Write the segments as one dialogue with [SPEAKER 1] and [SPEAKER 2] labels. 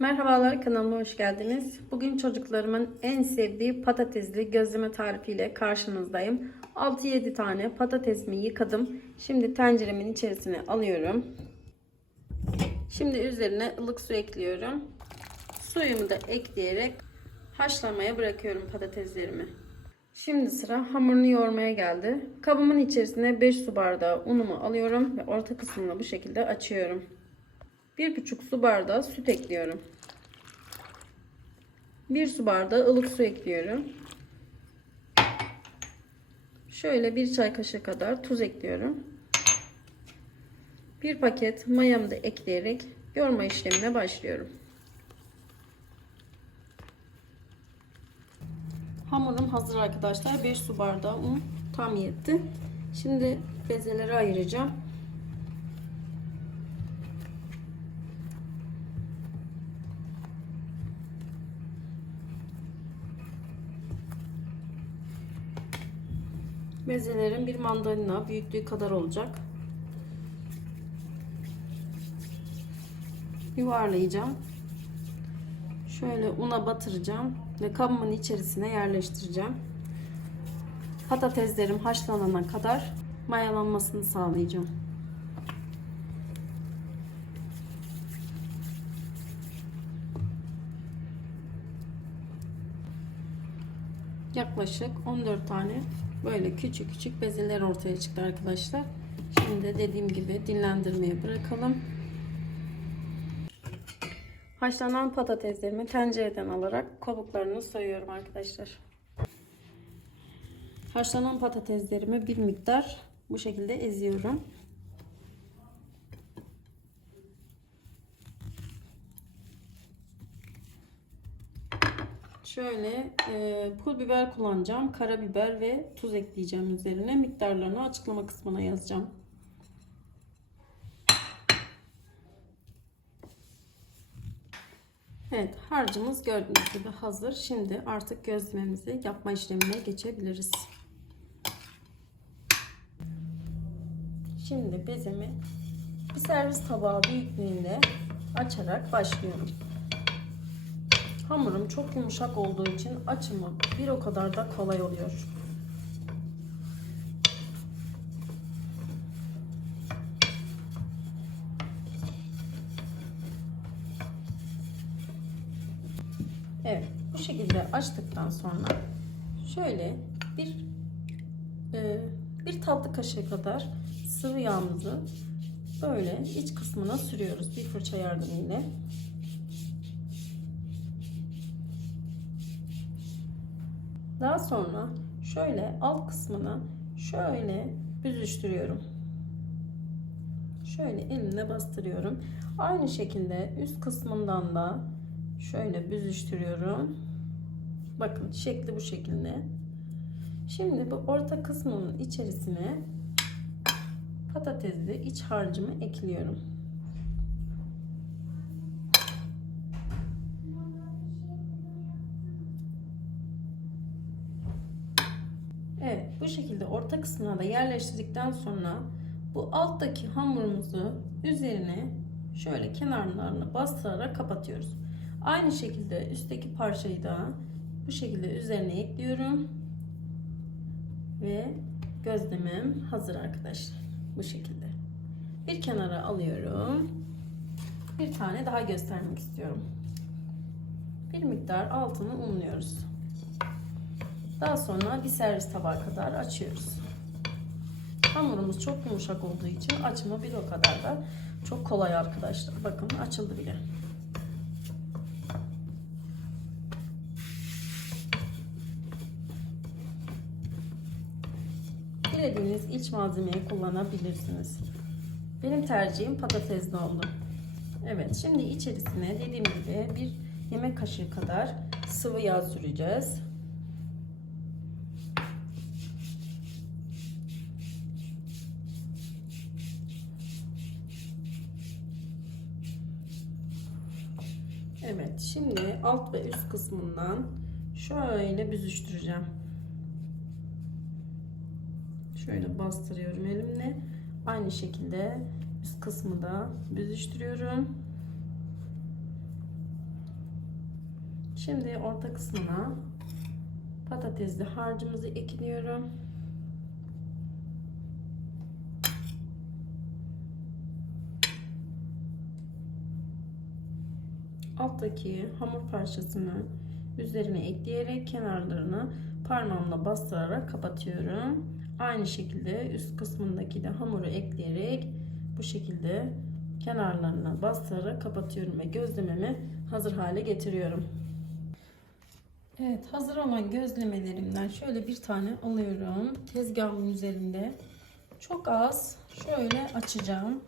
[SPEAKER 1] Merhabalar kanalıma hoş geldiniz. Bugün çocuklarımın en sevdiği patatesli gözleme tarifiyle karşınızdayım. 6-7 tane patatesimi yıkadım. Şimdi tenceremin içerisine alıyorum. Şimdi üzerine ılık su ekliyorum. Suyumu da ekleyerek haşlamaya bırakıyorum patateslerimi. Şimdi sıra hamurunu yoğurmaya geldi. Kabımın içerisine 5 su bardağı unumu alıyorum ve orta kısmını bu şekilde açıyorum. 1,5 su bardağı süt ekliyorum. 1 su bardağı ılık su ekliyorum. Şöyle 1 çay kaşığı kadar tuz ekliyorum. 1 paket mayamı da ekleyerek yoğurma işlemine başlıyorum. Hamurum hazır arkadaşlar. 5 su bardağı un tam yetti. Şimdi bezeleri ayıracağım. Bezelerim bir mandalina büyüklüğü kadar olacak. Yuvarlayacağım. Şöyle una batıracağım ve kabımın içerisine yerleştireceğim. Patateslerim haşlanana kadar mayalanmasını sağlayacağım. Yaklaşık 14 tane böyle küçük küçük bezeler ortaya çıktı arkadaşlar. Şimdi dediğim gibi dinlendirmeye bırakalım. Haşlanan patateslerimi tencereden alarak kabuklarını soyuyorum arkadaşlar. Haşlanan patateslerimi bir miktar bu şekilde eziyorum. Şöyle e, pul biber kullanacağım. Karabiber ve tuz ekleyeceğim üzerine. Miktarlarını açıklama kısmına yazacağım. Evet harcımız gördüğünüz gibi hazır. Şimdi artık gözlememizi yapma işlemine geçebiliriz. Şimdi bezemi bir servis tabağı büyüklüğünde açarak başlıyorum. Hamurum çok yumuşak olduğu için açımı bir o kadar da kolay oluyor. Evet, bu şekilde açtıktan sonra şöyle bir e, bir tatlı kaşığı kadar sıvı yağımızı böyle iç kısmına sürüyoruz bir fırça yardımıyla. Daha sonra şöyle alt kısmına şöyle büzüştürüyorum. Şöyle elimle bastırıyorum. Aynı şekilde üst kısmından da şöyle büzüştürüyorum. Bakın şekli bu şekilde. Şimdi bu orta kısmının içerisine patatesli iç harcımı ekliyorum. Evet bu şekilde orta kısmına da yerleştirdikten sonra bu alttaki hamurumuzu üzerine şöyle kenarlarını bastırarak kapatıyoruz. Aynı şekilde üstteki parçayı da bu şekilde üzerine ekliyorum. Ve gözlemem hazır arkadaşlar. Bu şekilde. Bir kenara alıyorum. Bir tane daha göstermek istiyorum. Bir miktar altını unluyoruz. Daha sonra bir servis tabağı kadar açıyoruz. Hamurumuz çok yumuşak olduğu için açımı bir o kadar da çok kolay arkadaşlar. Bakın açıldı bile. Dilediğiniz iç malzemeyi kullanabilirsiniz. Benim tercihim patatesli oldu. Evet şimdi içerisine dediğim gibi bir yemek kaşığı kadar sıvı yağ süreceğiz. Şimdi alt ve üst kısmından şöyle büzüştüreceğim. Şöyle bastırıyorum elimle. Aynı şekilde üst kısmı da büzüştürüyorum. Şimdi orta kısmına patatesli harcımızı ekliyorum. Alttaki hamur parçasını üzerine ekleyerek kenarlarını parmağımla bastırarak kapatıyorum. Aynı şekilde üst kısmındaki de hamuru ekleyerek bu şekilde kenarlarına bastırarak kapatıyorum ve gözlememi hazır hale getiriyorum. Evet hazır olan gözlemelerimden şöyle bir tane alıyorum. Tezgahımın üzerinde çok az şöyle açacağım.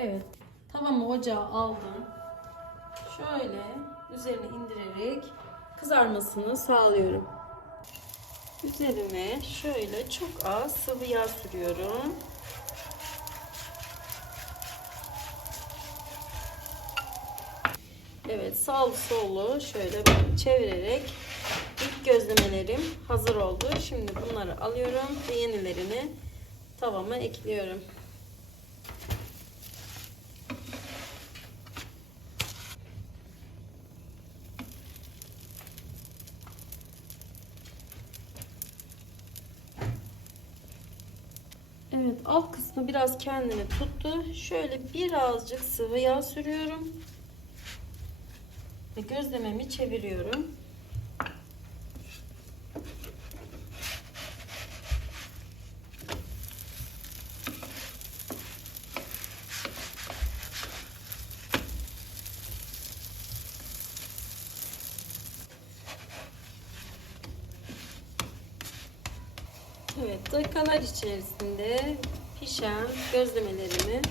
[SPEAKER 1] Evet. Tavamı ocağa aldım. Şöyle üzerine indirerek kızarmasını sağlıyorum. Üzerine şöyle çok az sıvı yağ sürüyorum. Evet sağlı sollu şöyle çevirerek ilk gözlemelerim hazır oldu. Şimdi bunları alıyorum ve yenilerini tavama ekliyorum. Evet alt kısmı biraz kendini tuttu. Şöyle birazcık sıvı yağ sürüyorum. Ve gözlememi çeviriyorum. Evet, dakikalar içerisinde pişen gözlemelerimi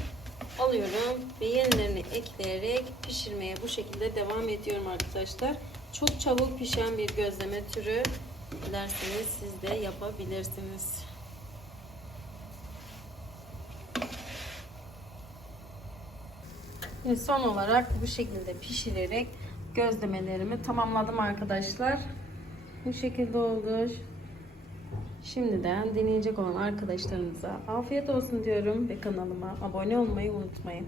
[SPEAKER 1] alıyorum ve yenilerini ekleyerek pişirmeye bu şekilde devam ediyorum arkadaşlar. Çok çabuk pişen bir gözleme türü. Dilerseniz siz de yapabilirsiniz. Ve son olarak bu şekilde pişirerek gözlemelerimi tamamladım arkadaşlar. Bu şekilde oldu. Şimdiden deneyecek olan arkadaşlarınıza afiyet olsun diyorum ve kanalıma abone olmayı unutmayın.